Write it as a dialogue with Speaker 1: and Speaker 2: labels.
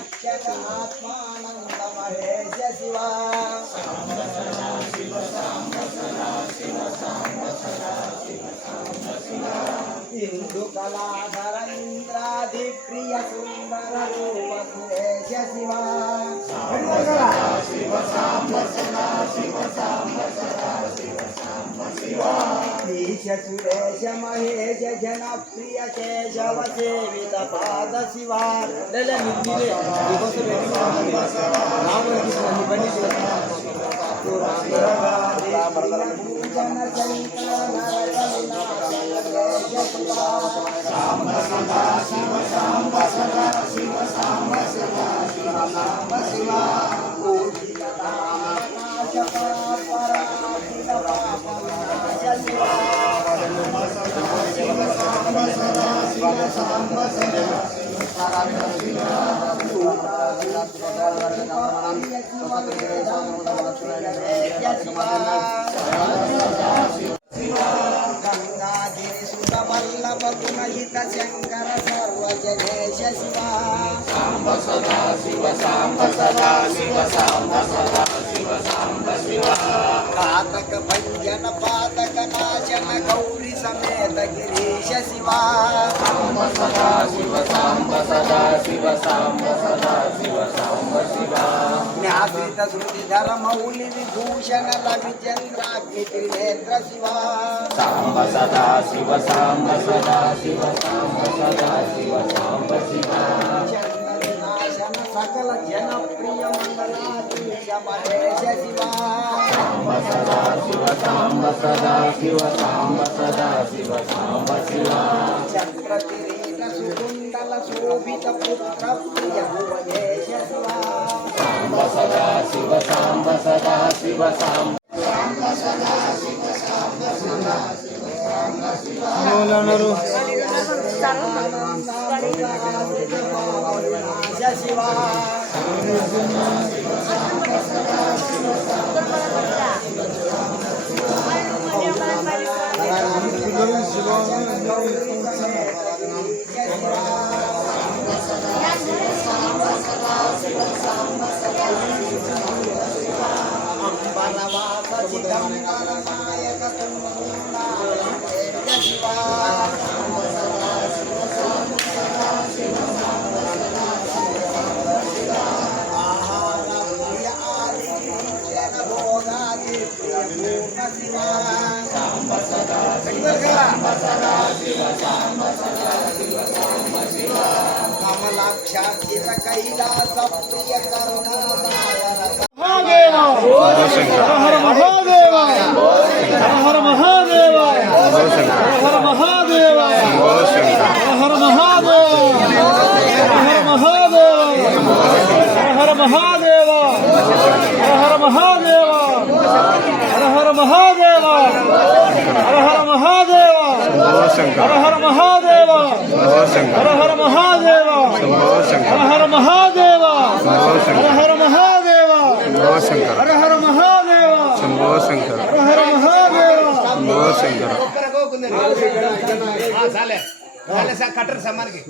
Speaker 1: ఆశ్రిత మహేశ శివ ఇందు కళాధరీంద్రాది ప్రియ సుందర ఈశ సురేశ మహేశ జనప్రియ కేశవ సేవిత పాద శివ. గంగాగిరి సుత వల్లభ గుణహిత శంకర సర్వజనేశ శివ పాతక భంజన పాతక నాశన గౌరి సమేత గిరీశ శివ. జ్ఞాపిత శృతి ధర మౌలి విభూషణ లవి చంద్రాగ్ని త్రినేత్ర శివ
Speaker 2: సాంబ సదా శివ సాంబ సదా శివ సాంబ సదా శివ సాంబ శివ
Speaker 1: సకల జనప్రియ మంగళాధీశ మహేశ శివ
Speaker 2: సాంబ సదా శివ సాంబ సదా శివ సాంబ సదా శివ సాంబ శివ
Speaker 1: కిరీట సుకుండల శోభిత పుత్ర ప్రియ శివ
Speaker 2: సాంబ సదా శివ సాంబ సదా శివ
Speaker 1: శివ కమలాక్షాక్షిత కైలాస ప్రియ
Speaker 3: కరుణ మహాదేవ హర హర హర మహాదేవ హర మహాదేవ హర మహాదేవ హర హర హర మహాదేవ హర హర మహాదేవ హర హర మహాదేవ హర హర మహాదేవ
Speaker 4: శంభో శంకర.
Speaker 5: చాలే. చాలే సార్ కట్టరు సమ్మానికి